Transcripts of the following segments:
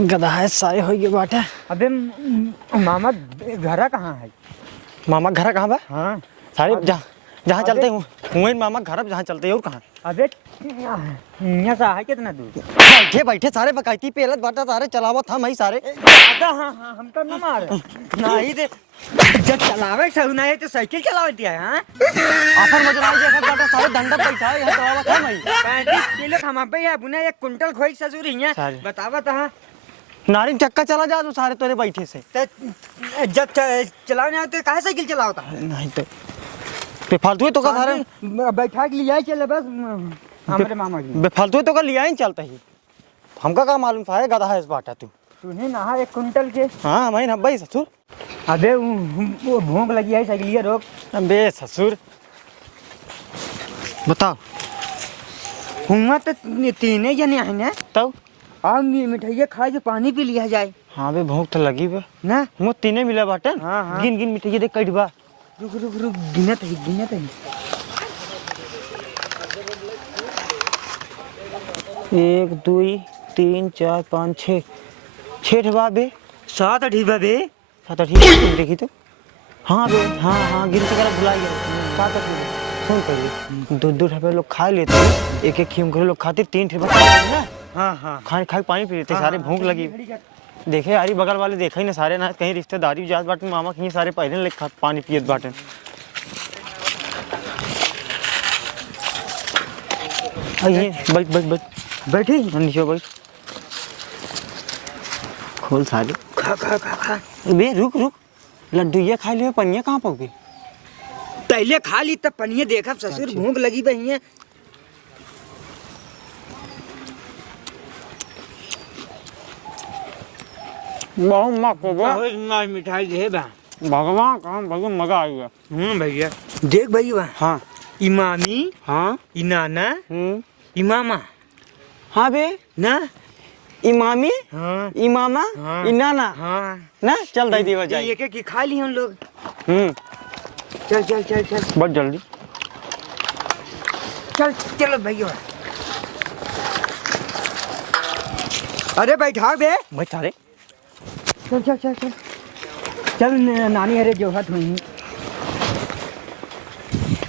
गधा है सारे हो गए बाटे। अबे मामा घर कहाँ है? मामा घर कहाँ बा? हाँ सारे जहाँ चलते हूँ वहीं मामा घर जहाँ चलते हैं। और कहाँ? अबे यहाँ से है कितना दूर? बैठे बैठे सारे बकायती पेलत बाटा सारे चलावत हम ही सारे। हाँ हाँ हम तो न मार नहीं दे जब चलावे सही नहीं तो साइकिल चलावती है। हाँ आफर मजराई देखत बाटा सारे दंडा बैठा है यहाँ चलावत हम ही। 35 किलो हम पे है बुना 1 कुंटल खोई ससुर हिया बतावा ता नारिंग चक्का चला जा तो सारे तोरे बैठे से। जब चलाने आते काहे साइकिल चलावता है? नहीं तो बेफालतू तो का सारे बैठा के लिए चले बस हमारे मामा जी बेफालतू तो का लिया ही चलता ही। हमका का मालूम था गधा है इस बाटा तू। तूने नहा 1 कुंटल के। हाँ मैं नब्बे ससुर। अबे वो भूख लगी है साइकिल रोक। अबे ससुर बताओ हुआ तो तीने जने है ना तब आओ मिठाई खाए जो पानी पी लिया जाए। हाँ बे भूख तो लगी बे ना वो तीने मिला बाटे। हाँ हाँ गिन गिन मिठाई देख कट बा। रुक रुक रुक गिनत है 1 2 3 4 5 6 6 ठेबा बे 7 अठीबा बे 7 8 देखी तो। हाँ बे हाँ गिन के करा भुला गया 7 8 सुन पहले दो ठेबा लोग खा लेते एक खीम करे लोग खाते 3 ठेबा ना। हाँ हाँ खाए पानी पी लेते सारे भूख लगी। देखे यारी बगल वाले देखा ही ना सारे ना कहीं रिश्तेदारी जात बाटे मामा कहीं सारे पहले ले पानी पियत बाटे। आइए बैठ बैठ बैठ बैठी नीचे बैठ खोल साले खा बे रुक रुक लड्डू ये खा लियो पनिया कहाँ पक गई? पहले खा ली तब पनिया देखा ससुर भूख लगी बहिया। बहुत मस्त मिठाई दे बा भगवान काम भगवान मजा आ गया। भैया देख भैया। हाँ इमामी हाँ इनाना इमामा हाँ बे ना इमामी हाँ इमामा हाँ इनाना हाँ ना चल दे हो जाए। एक एक खा ली हम लोग। चल चल चल चल बहुत जल्दी चल चलो भैया। अरे बैठा बे बैठा रे चल चल चल चल चल नानी अरे जो हाथ में।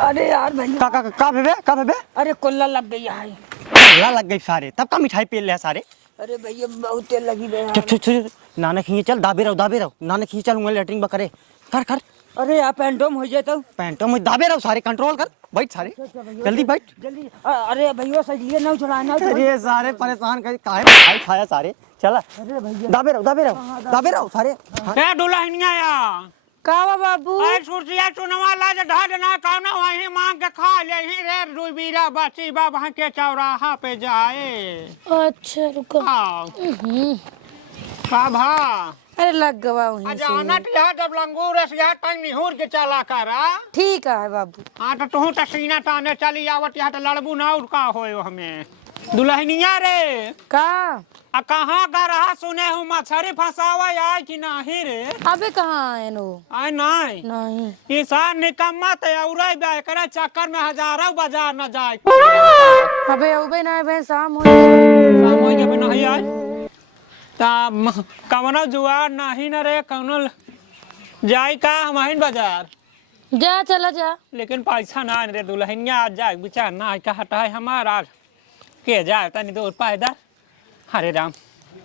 अरे यार भैया का भेबे अरे कोल्ला लग गई है। कोल्ला लग गई सारे तब का मिठाई पेल ले सारे। अरे भैया बहुत तेल लगी बे। चुप नाना खिए चल दाबे रहो नाना खिए चल उंगली लेटरिंग बकरे कर। अरे आप पैंटोम हो जाए तो पैंटों में दाबे रहो सारे कंट्रोल कर बैठ सारे जल्दी बैठ जल्दी। अरे भैया सजलिए ना चलाना। अरे सारे परेशान कर काहे मिठाई खाया सारे चला। अरे भैया दाबे रहो सारे। ए दुल्हनिया या कावा बाबू आई सुरसिया चुनवा ला जे ढा देना काना वही मांग के खा ले ही रे रुबीरा बची बा वहां के चौराहा पे जाए। अच्छा रुको। आओ का भा अरे लग गवा वहीं अजाना टिया जब लंगूर रसिया टाइम निहुर के चला करा। ठीक है बाबू। हां तो तू त सीना ताने चली आवत या त लड़बू ना और का होयो हमें दुल्हनिया रे का आ कहां का रहा सुने हूं मछरी फसावा आए कि नहीं रे? अबे कहाँ आए नो? आए नहीं नहीं इंसान निकम्मा ते औरे बे करे चक्कर में हजारों बाजार न जाए। अबे अबे ना बे शाम हो सामोई के नहीं आए ता कवनो जुआर नहीं न रे कवनो जाई का हमहिन बाजार जा चला जा। लेकिन पैसा ना रे दुल्हनिया आज जाए विचार ना है का हटाए हमारा के जाए तनी दूर पैदा। हरे राम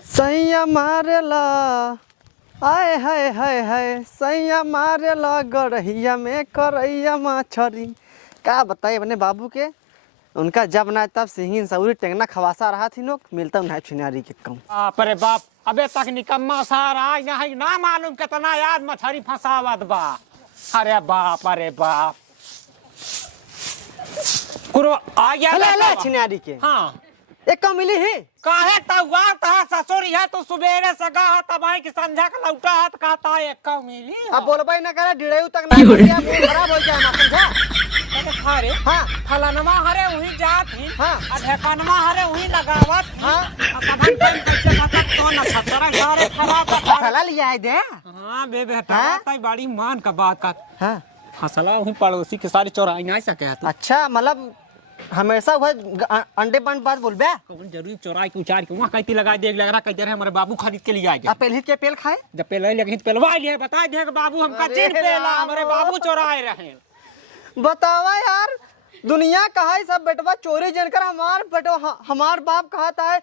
सैया मारेला आए हाय सैया मारेला गड़हिया में करैया मछरी। का बताइए अपने बाबू के उनका जब ना तब सिंह सौरी टेंगना खवासा रहा थी लोग मिलता नहीं छिनारी के कम। बाप रे बाप अबे तक निकम्मा सारा नहीं ना मालूम कितना याद मछरी फसावत बा। अरे बाप कुरो आ गया छिनारी के। हाँ एक कम मिली है काहे तवा ता ससुर है तो सुबेरे सगा है तबाई की संझा का लौटा है कहता है एक मिली। अब बोलबाई ना करे डिड़ेऊ तक ना मुंह खराब हो जाए ना समझा। हरे हाँ फलानमा हरे वही जात ही हाँ ढेकानमा हरे वही लगावत हाँ कभन टाइम कैसे खतक तो न खतरा सारे खराब फसला लिया है दे। हां बे बेटा तई बड़ी मान का बात का। हाँ फसला वही पड़ोसी के सारे चोराई नहीं सके। अच्छा मतलब हमेशा वह अंडे बंद बात बोल बे। कौन जरूरी चोराई के उचार के वहाँ कहती लगा देख लग रहा कहते रहे हमारे बाबू खरीद के लिए आए अब पहले के पेल खाए जब पहले लेकिन पेलवा लिए बता दिया कि बाबू हमका अरे चिन पेला राम। हमारे बाबू चोराए रहे। बतावा यार दुनिया कहा है सब बेटवा चोरी जनकर हमार बेटवा हमार बाप कहता है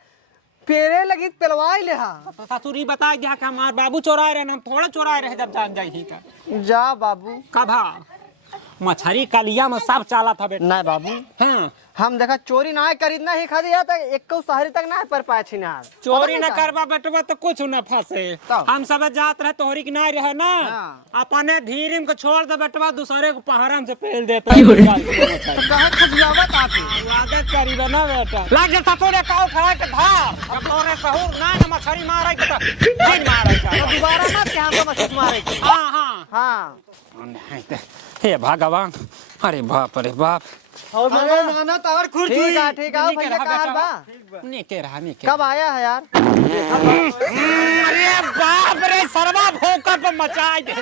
पेरे लगी पेलवाई ले हा। तो ससुरी बता दिया कि हमारे बाबू चोराए रहे हम थोड़ा चोराए रहे जब जान जाई का जा बाबू कभा मछरी कलिया में सब चाला था बेटा। ना बाबू हाँ हम देखा चोरी ना खरीदना ही खरीद जाता एक शहरी तक ना पर पाए छिनार चोरी न करवा बेटवा तो कुछ न फंसे। तब। हम सब जात रहे तोहरी के ना रहे ना हाँ। अपने धीरे को छोड़ दे बेटवा दूसरे को पहाड़म से पेल देता कहे खजियावत आती आदत करीब ना बेटा लाग जा ससुरे काऊ खड़ा के धार जब तोरे सहूर ना न मछरी मारे के तो नहीं मारे का दोबारा ना क्या हम मछली मारे हां हां हाँ हे भगवान अरे बाप रे बाप और मेरे नाना तावर खुर ठीक है भैया कहाँ बा नीचे रहा नीचे कब आया है यार अरे बाप रे सर्वा भूकंप मचाई दे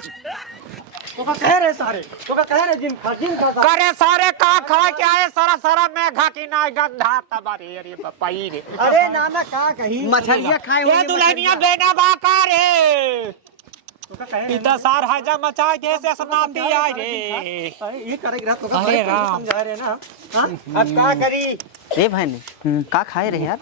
तो का कह रहे सारे तो का कह रहे जिन का करे सारे का खा के आए सारा सारा मेघा की ना गंधा तबारे अरे पपाई रे अरे नाना का कही मछलियाँ खाए ये दुल्हनिया बेटा बाका रे तो का कहे इतना सार हजा मचाई दे से सनाती आई रे ये करेगा तो का अरे राम। समझा रहे ना हां अब का करी ए भाई का खाए रहे यार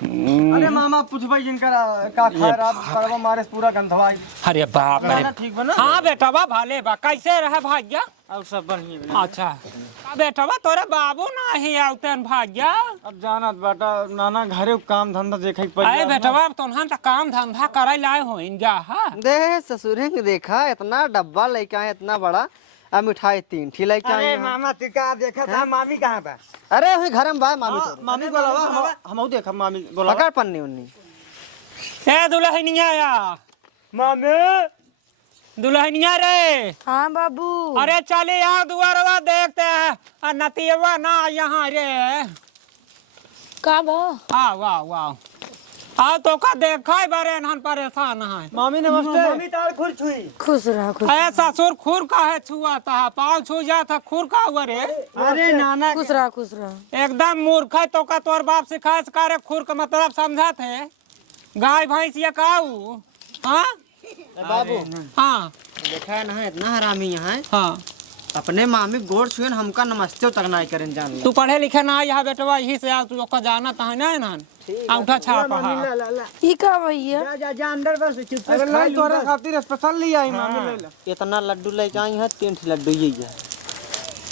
अरे मामा पूछबई जिनका का खा रात परवा मारे पूरा गंधवाई अरे बाप रे ना ठीक बना हाँ बेटा बा भाले बा कैसे रहे भाग्या और सब बढ़िया अच्छा बेटा बा तोरे बाबू नहीं आउतन भाग्या अब जानत बेटा नाना घरे काम धंधा देखे पड़ अरे बेटा बा तोहन त काम धंधा करे लाए होइन जा हा दे ससुरे के देखा इतना डब्बा लेके आए इतना बड़ा अब मिठाई 3 ठी लेके अरे आए मामा तू का देखा था मामी कहां बा अरे वही घर में बा मामी तो मामी बोलावा हमहू देखा मामी बोलावा पकड़ पन्नी उन्नी ए दुल्हनिया या मामी दुल्हनिया रे हाँ बाबू अरे चले यहाँ दुआरवा देखते हैं नतियवा ना यहाँ रे का भा हाँ वाह वाह हाँ तो का देखा बारे नहन परेशान है मामी नमस्ते मामी तार खुर छुई खुश रहा खुश अरे ससुर खुर का है छुआ था पाँव छू जाता खुर का हुआ रे अरे नाना खुश रहा एकदम मूर्ख है तो का तोर बाप सिखाए सिखारे खुर का मतलब समझा थे गाय भैंस ये काऊ हाँ बाबू हाँ देखा है ना इतना हरामी यहाँ हाँ अपने मामी गोड़ छुए हमका नमस्ते तक ना करें जान तू पढ़े लिखे ना यहाँ बेटवा यही से तू ओका जाना तो है ना अंगूठा छाप मामी हाँ ला ला ई का भैया जा जा अंदर बस चुप अरे ले तोरे खातिर स्पेशल ले आई मामी ले ला इतना लड्डू लेके आई है 3 ठी लड्डू यही है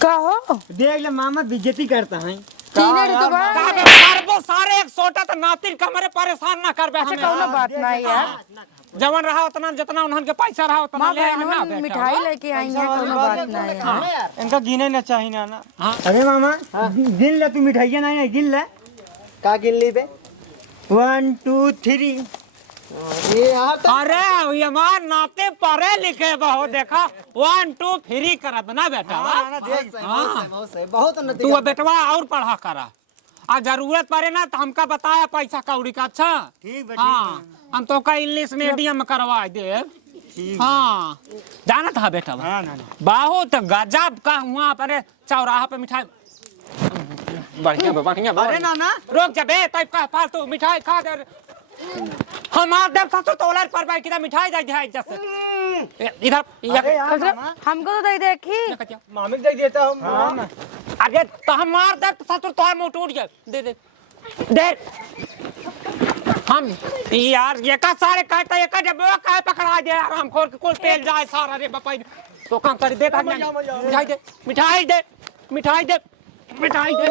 का हो देख ले मामा बेइज्जती करता है तीन तो बा करबो सारे एक सोटा तो नातिन कमरे परेशान ना करबे अच्छा हमें कौनो बात नहीं यार जवन रहा उतना जितना उन्हन के पैसा रहा उतना माँ ले आना बहनों बेटा मिठाई लेके आई है कौनो बात नहीं यार इनका गिने ना चाहिए ना हाँ। अरे मामा गिन ले तू मिठाइयाँ नहीं गिन ले का गिन ली बे 1 2 3 ये यहाँ तो अरे ये मार नाते पढ़े लिखे बहुत देखा 1 2 3 करत ना बेटा बहुत सही बहुत उन्नति तू बेटवा और पढ़ा करा आ जरूरत पड़े ना तो हमका बताया पैसा कौड़ी का अच्छा ठीक बा हाँ हम तो का इंग्लिश मीडियम में करवा दे हाँ जाना था बेटा हां ना बहुत गजब का वहाँ पर चौराहा पे मिठाई बढ़िया बढ़िया अरे नाना रोक जा बे तब का फालतू मिठाई खा दे हमार देव ससुर तोलर पर बैठ के मिठाई दे दे जैसे इधर अरे यार मामा हमको तो दे देखी मामी दे देता हूं अरे तो हमार देव ससुर तो मुंह टूट गया दे दे दे हम यार ये का सारे कहता ये का जब वो कहे पकड़ा दे आराम खोर के कुल तेल जाए सारा रे बापा तो काम कर दे मिठाई दे मिठाई दे मिठाई दे मिठाई दे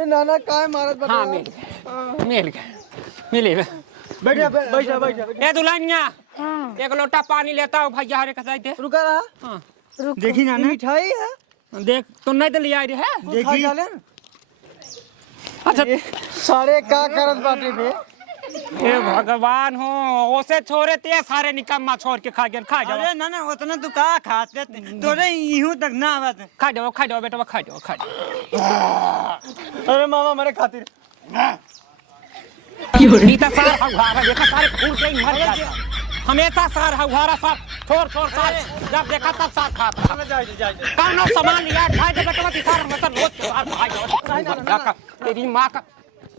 ए नाना काय मारत बता हाँ मिल गए मिले बैठ जा बैठ जा बैठ जा ए दुल्हनिया हाँ एक लोटा पानी लेता हूँ भैया हरे कसाई दे रुका रहा हाँ रुक देखी नाना मिठाई है देख तू नहीं तो लिया रे है देखी अच्छा सारे का करत बाटे बे हे भगवान हो ओसे छोरे ते सारे निकम्मा छोड़ के खा जाओ अरे ना ना उतना तू का खाते तोरे यूं तक ना आवत खा जाओ बेटा खा जाओ अरे मामा मेरे खातिर ई त सार हवा देखा सारे फूल के मर जाता हमेशा सार हमारा सब छोड़ छोड़ सार जब देखा तब सार खाता कौन सामान लिया भाई जब बेटा सार मतलब रोज सार भाई तेरी माँ का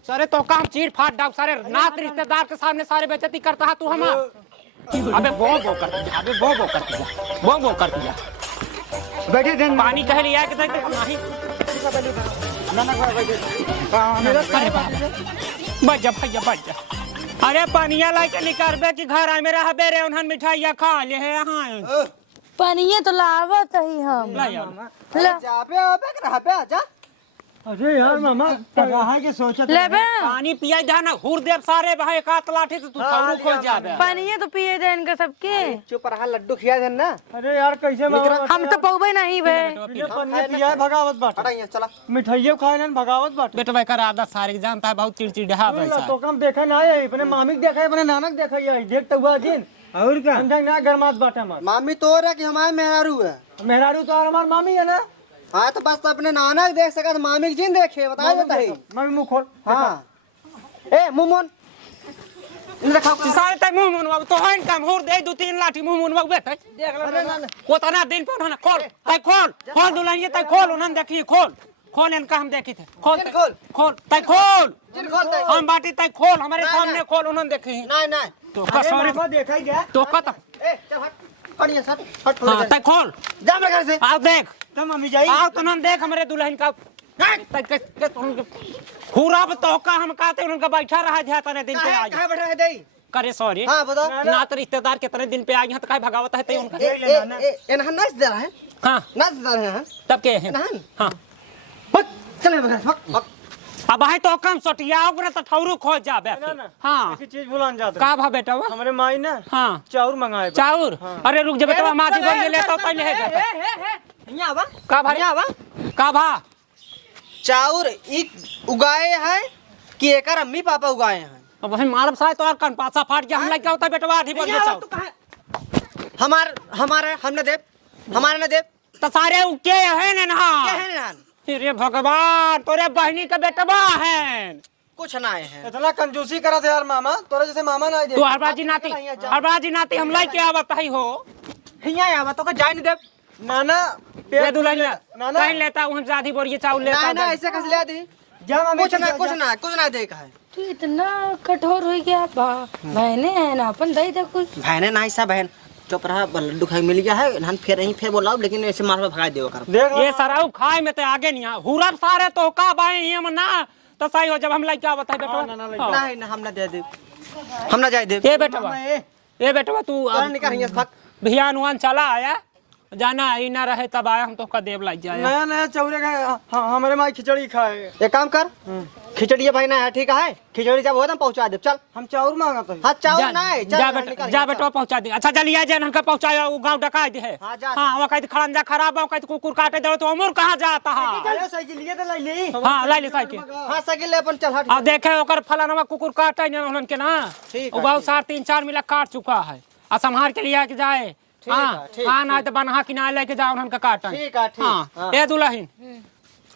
सारे तो काम चीर फाड़ डाल सारे नात रिश्तेदार के सामने सारे बेइज्जती करता है तू हम अबे वो कर दिया अबे वो कर दिया वो कर दिया बैठे दिन पानी कह लिया कि नहीं बच जा भैया बच जा अरे पानिया ला के निकालबे कि घर आ मेरा हबे रे उन्हन मिठाइया खा ले है यहाँ पनिये तो लावत ही हम ला यार ला जाबे आबे के रहबे आजा। अरे यार मामा कहाँ के सोचत लेबे पानी पिया जाना हुर देव सारे भाई कात लाठी तो तू थौरू खोल जाबे पनिये तो पिए दे इनके सबके चुप रहा लड्डू खिया देन ना। अरे यार कैसे मामा हम तो पौबे नहीं बे पनिया पिया है भगावत बाट हटा यहाँ चला। मिठाइयों खाए ना भगावत बाट बेटा भाई कर आदत सारे जानता है बहुत चिड़चिड़ा है भाई तो कम देखा ना है अपने मामी देखा है अपने नानक देखा है देख तो हुआ दिन और क्या ना गरमात बाटा मार मामी तो है कि हमारे मेहरारू है। मेहरारू तो हमार मामी है ना। हाँ तो बस अपने नाना के देख सका तो मामी की जिन देखे बताए देता है। मामी मुंह खोल। हाँ ए मुंह मोन इन्हें दिखाओ सारे तय मुंह मुनवा तो हन काम हुर दे दो तीन लाठी मुंह मुनवा बेटे देख ले वो तो ना दिन पर ना खोल तय खोल दुल्हन तय खोल उन्हन देखिए खोल इनका हम देखी थे खोल तय खोल जिन खोलते हैं। हम बाटी तय खोल हमारे सामने खोल उन्हन देखी नहीं नहीं तो अरे कसौरी मामा देखा ही गया तो कत ए चल हट हट ये सट हट हाँ तय खोल जा मेरे घर से। आओ देख तो मम्मी जाई आओ तो हम देख हमारे दुल्हन का पूरा तो का हम कहते उनका बैठा रहा जाता ने दिन पे आज कहाँ बैठा है दई। करे सॉरी हाँ बताओ। नात रिश्तेदार कितने दिन पे आ गए तो काय भगावत है उनका इन्हें नाच दे रहा है हाँ नाच दे रहे हैं तब के हैं इन्हें हाँ बस चले मेरे घर भग अब है तो कम सटिया ओकरे तो ठौरू खोज जाबे हाँ एक चीज भुलान जाता का भा बेटा वो हमारे माई ना हाँ चाउर मंगाए चाउर अरे रुक जा बेटा माटी बोल के लेता पहले है यहाँ आवा का भा यहाँ आवा का भा चाउर एक उगाए हैं कि एकर अम्मी पापा उगाए हैं। अब वही मारब साय तो और कन पासा फाट गया हम लग क्या होता बेटा आधी बोल दे चाउर हमारे हमने दे हमारे ने दे तो सारे उके है ना क्या है ना अरे भगवान तोरे बहनी का बेटवा है कुछ ना आए हैं। इतना कंजूसी करा थे यार मामा तोरा जैसे मामा ना दे तू हरबाजी नाती हम लाई के आवत ही हो यहाँ आवा तो का जाए नहीं दे नाना ये दुल्हनिया नाना कहीं लेता हूँ ज्यादा बोरिए चावल लेता ना ऐसे कैसे ले दी जा मामी कुछ ना दे का है। तू इतना कठोर हो गया बहने है ना अपन दई दे कुछ बहने ना ऐसा बहन चुप रहा लड्डू खाए मिल गया है नहन फिर बोला लेकिन ऐसे मार भगा देव कर देख ये सराउ खाए में ते आगे नहीं हुरब सारे तो का बाई हम ना तो सही हो जब हम लाई क्या बता बेटा नहीं ना हम ना दे दे हम ना जाए दे ये बेटा तू निकाल फक भैया नुआन चला आया जाना ही ना रहे तब आया हम तो का देव लाई जाए नया नया चौरे का हमारे माई खिचड़ी खाए एक काम कर खिचड़ी भाई ना है ठीक है खिचड़ी जब हो ना पहुंचा दे चल हम चाउर मांगा तो हाँ चावल ना है जा बेटा पहुंचा दे अच्छा चलिए जन हमका पहुंचाया वो गांव डका दे है हाँ, जा। हां वो कहते खड़ंजा खराब हो कहते कुकुर काटे दे तो अमूर कहां जाता है अरे साइकिल लिए तो ले ली हां लाई ले साइकिल हाँ साइकिल ले अपन चल हट आ देखे ओकर फलाना कुकुर काटे न उनन के ना ठीक वो बहुत सार 3-4 मिला काट चुका है आ संभार के लिए के जाए हां ना तो बनहा किनारे लेके जाओ उनन का काटा ठीक है ठीक हां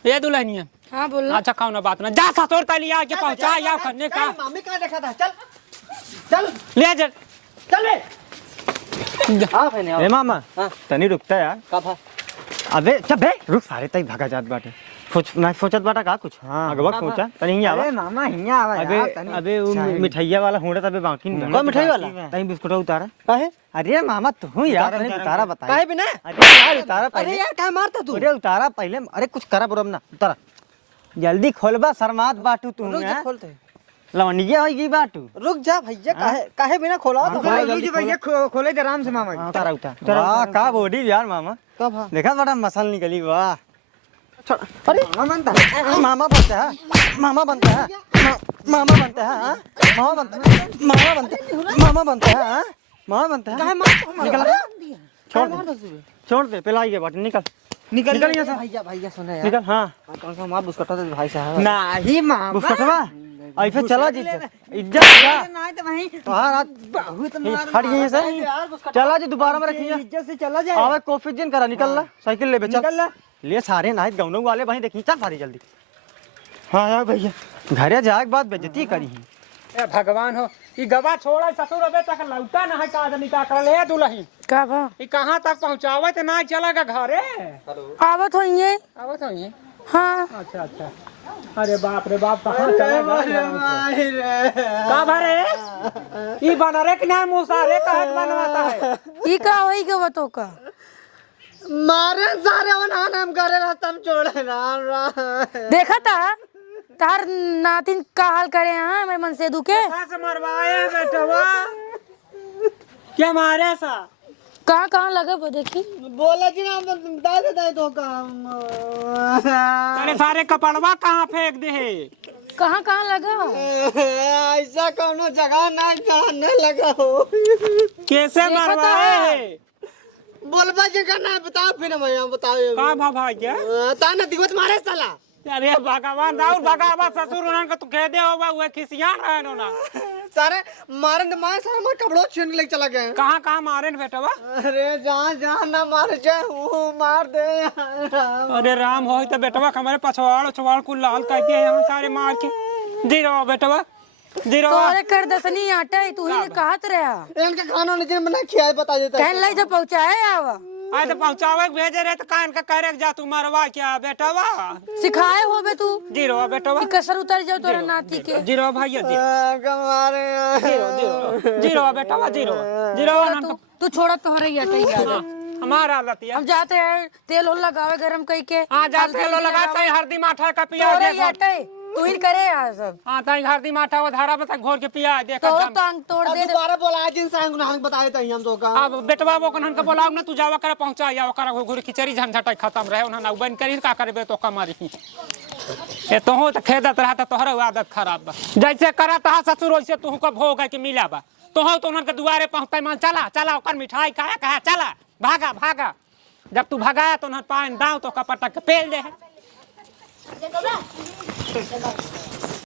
ये दुल्हनिया हाँ बोल अच्छा कौन बात ना जा ससुर तली आके पहुंचा या करने का मामी कहाँ देखा था चल चल ले जा चल बे हाँ भाई ए मामा हाँ। तनी रुकता यार कब अबे चल बे रुक सारे तई भागा जात बाटे ना सोचत बाटा का कुछ हां अगवा सोचा तनी ही आवा मामा हिया आवा अबे अबे वो मिठाइया वाला होड़ा तबे बाकी नहीं कौन मिठाई वाला तई बिस्कुट उतारा काहे अरे मामा तू यार तने उतारा बता काहे बिना अरे यार उतारा पहले अरे यार क्या मारता तू अरे उतारा पहले अरे कुछ करा बुरम ना उतारा जल्दी खोलबा शर्मात बाटू तू रुक जा खोलते लवनिया होई बाटू रुक जा भैया काहे काहे बिना खोला तो भैया खोले दे आराम से मामा उतारा उतारा वाह का बॉडी यार मामा कब हाँ देखा बड़ा मसल निकली वाह अरे मामा बनता है मामा बनता है मामा बनता है मामा बनता है हाँ? मामा बनता है मामा बनता है मामा बनता है हाँ? मामा बनता है काहे मार निकल छोड़ दे पिलाई के बाटे निकल यहाँ से भैया भैया सुना यार निकल हाँ कौन सा मार बुस्कटा दे भाई साहब नहीं मामा बुस्कटवा ऐसे चला जी इज्जत का तो हाँ रात हट गई से चला जी दोबारा में रखिए इज्जत से चला जाए आवे कॉफी जिन करा निकल ला साइकिल ले चल ले सारे नाइट गाउनों वाले भाई देखी चल सारी जल्दी हाँ यार भैया घरे जाए के बाद बेइज्जती करी ए भगवान हो ई गवा छोड़ा ससुर अबे तक लौटा ना है का आदमी का कर ले दुल्ही का बा ई कहां तक पहुंचावे त ना चलेगा घरे आवत हो ये आवत हो ये हाँ अच्छा अच्छा अरे बाप रे बाप कहां चलेगा का भरे ई बना रे कि ना मूसा रे कहत बनवाता है ये का होई के बतो का मारे सारे वनान हम करे रास्ता में छोड़े ना देखा था तार नातिन का हाल करे हैं मैं मन से दुखे कहां से मरवाए बेटवा क्या मारे सा कहाँ लगे वो देखी बोला जी ना बता देता है तो काम अरे सारे कपड़वा कहां फेंक दे है कहाँ लगा ऐसा कौनो जगह ना जाने लगा हो कैसे देखा मरवाए था। है बोलबा जगह ना बताओ फिर मैं बताओ का भाई क्या ताना दिवत मारे साला अरे भगवान राहुल भगवान ससुर उन्हन के तू कह दे होगा वो खिसियान रहे नो ना सारे मारन मारे सारे मार कपड़ों छीन ले चला गए कहां कहां मारे न बेटवा अरे जहाँ जहाँ ना मार जाए वो मार दे अरे राम हो तो बेटवा हमारे पछवाड़ उछवाड़ को लाल कर दिए यहाँ सारे मार के जीरो बेटवा जीरो तोरे कर दसनी आटा है तू ही कहत रहा इनका खाना नहीं बना खिया बता देता कहन लाई तो पहुंचाए आवा आए तो पहुंचावे भेजे रहे तो कान का करे जा तू मरवा क्या बेटवा सिखाए होबे तू जीरो बेटवा कि कसर उतर जाओ तोरा नाती के जीरो भैया हमारे जीरो जीरो जीरो बेटवा जीरो जीरो तू छोड़ा तो रही आटा हमारा लतिया हम जाते हैं तेल उल लगावे गरम कई के हाँ जाते हैं लो लगाते हैं हल्दी माठा का पिया तोरे आटा तू ही करे यार सब हाँ ताई हल्दी माठा वो धारा बता घोर के पिया देखा तो टांग तोड़ दे दोबारा बोला जिन सांग ना बताए थे हम तो का अब बेटवा वो कनन के बोलाओ ना तू जावा करे पहुंचा या ओकरा घुर खिचड़ी झंझट खत्म रहे उन्होंने बन करी का करबे तो कमारी ए तो हो तो खेदत रहा तोहरा आदत खराब बा जैसे करा तहा ससुर वैसे तू का भोग है कि मिला बा तो हो तो उनके दुआरे पहुंचते मन चला चला ओकर मिठाई खाया कहा चला भागा भागा जब तू भगाया तो उन्हें पानी दाव तो कपटक पेल दे है